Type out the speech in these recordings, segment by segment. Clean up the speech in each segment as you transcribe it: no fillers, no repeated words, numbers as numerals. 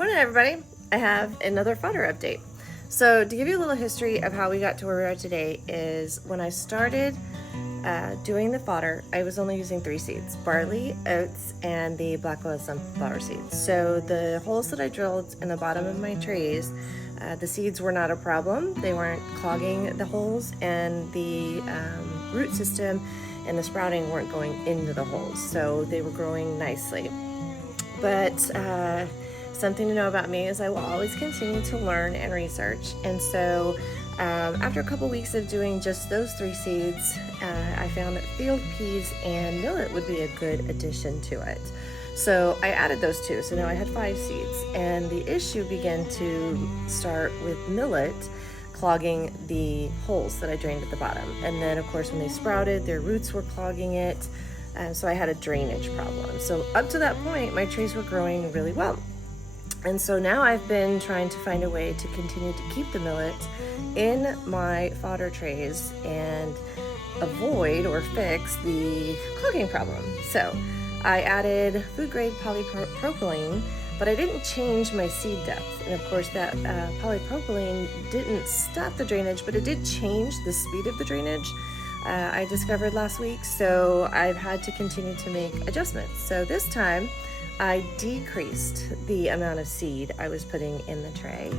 Morning everybody, I have another fodder update. So to give you a little history of how we got to where we are today is when I started doing the fodder, I was only using 3 seeds: barley, oats, and the black oil sunflower seeds. So the holes that I drilled in the bottom of my trays, the seeds were not a problem. They weren't clogging the holes, and the root system and the sprouting weren't going into the holes. So they were growing nicely. But something to know about me is I will always continue to learn and research. And so after a couple weeks of doing just those 3 seeds, I found that field peas and millet would be a good addition to it. So I added those 2. So now I had 5 seeds. And the issue began to start with millet clogging the holes that I drained at the bottom. And then of course when they sprouted, their roots were clogging it. So I had a drainage problem. So up to that point, my trees were growing really well. And so now I've been trying to find a way to continue to keep the millet in my fodder trays and avoid or fix the clogging problem. So I added food grade polypropylene, but I didn't change my seed depth. And of course that polypropylene didn't stop the drainage, but it did change the speed of the drainage. I discovered last week, so I've had to continue to make adjustments. So this time I decreased the amount of seed I was putting in the tray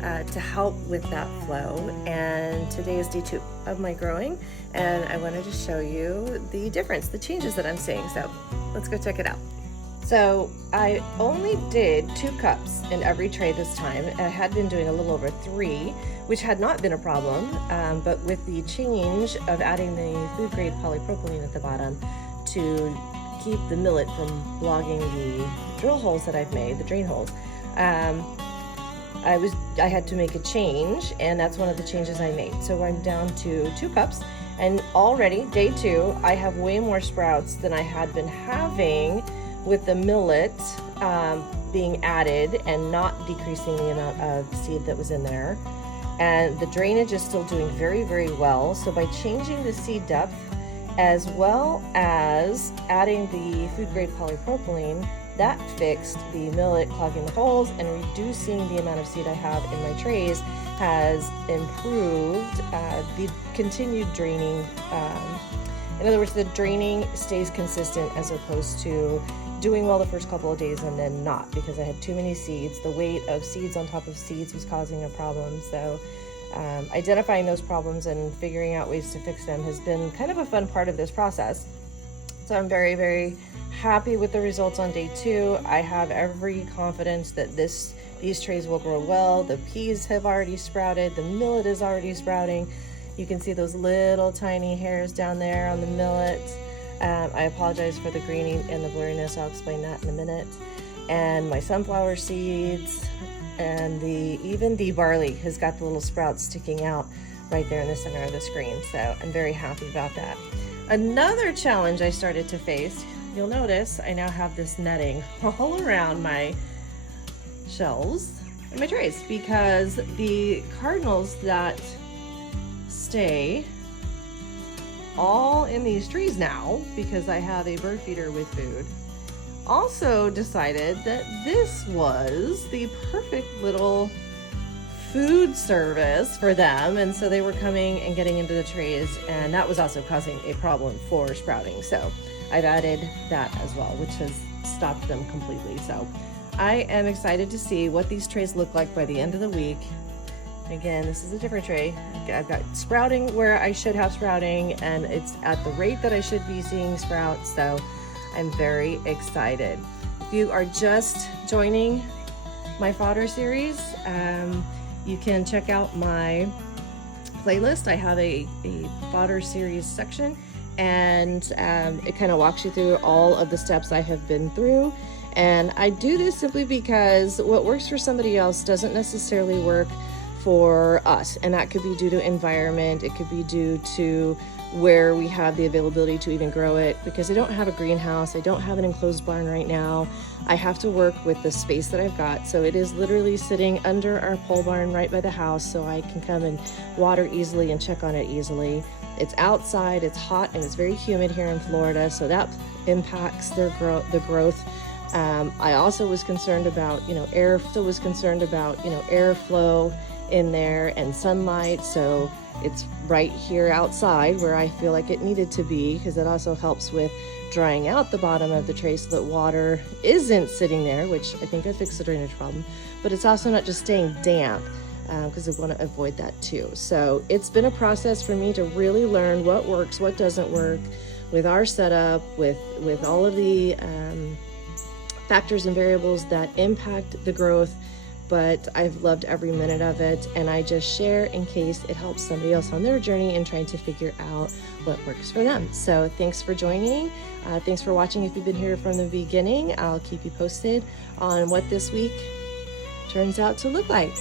to help with that flow. And today is day 2 of my growing, and I wanted to show you the difference, the changes that I'm seeing. So let's go check it out. So I only did 2 cups in every tray this time. I had been doing a little over 3, which had not been a problem, but with the change of adding the food grade polypropylene at the bottom to keep the millet from blogging the drill holes that I've made, the drain holes, I had to make a change, and that's one of the changes I made. So I'm down to 2 cups, and already day 2 I have way more sprouts than I had been having with the millet being added and not decreasing the amount of seed that was in there. And the drainage is still doing very, very well. So by changing the seed depth as well as adding the food grade polypropylene, that fixed the millet clogging the holes, and reducing the amount of seed I have in my trays has improved the continued draining. In other words, the draining stays consistent as opposed to doing well the first couple of days and then not, because I had too many seeds. The weight of seeds on top of seeds was causing a problem. So identifying those problems and figuring out ways to fix them has been kind of a fun part of this process. So I'm very, very happy with the results on day 2. I have every confidence that these trays will grow well. The peas have already sprouted. The millet is already sprouting. You can see those little tiny hairs down there on the millet. I apologize for the greening and the blurriness. I'll explain that in a minute. And my sunflower seeds, and even the barley has got the little sprouts sticking out right there in the center of the screen. So I'm very happy about that. Another challenge I started to face, you'll notice I now have this netting all around my shelves and my trays, because the cardinals that stay all in these trees now, because I have a bird feeder with food, also decided that this was the perfect little food service for them, and so they were coming and getting into the trays, and that was also causing a problem for sprouting. So I've added that as well, which has stopped them completely. So I am excited to see what these trays look like by the end of the week. Again, this is a different tray. I've got sprouting where I should have sprouting, and it's at the rate that I should be seeing sprouts. So I'm very excited. If you are just joining my fodder series, you can check out my playlist. I have a fodder series section, and it kind of walks you through all of the steps I have been through. And I do this simply because what works for somebody else doesn't necessarily work for us, and that could be due to environment, it could be due to where we have the availability to even grow it, because I don't have a greenhouse, I don't have an enclosed barn right now. I have to work with the space that I've got. So it is literally sitting under our pole barn right by the house, so I can come and water easily and check on it easily. It's outside, it's hot, and it's very humid here in Florida, so that impacts the growth I also was concerned about, airflow in there and sunlight. So it's right here outside where I feel like it needed to be, because it also helps with drying out the bottom of the tray so that water isn't sitting there, which I think I fixed the drainage problem, but it's also not just staying damp, because I want to avoid that too. So it's been a process for me to really learn what works, what doesn't work with our setup, with all of the factors and variables that impact the growth, but I've loved every minute of it, and I just share in case it helps somebody else on their journey in trying to figure out what works for them. So thanks for joining. Thanks for watching. If you've been here from the beginning, I'll keep you posted on what this week turns out to look like.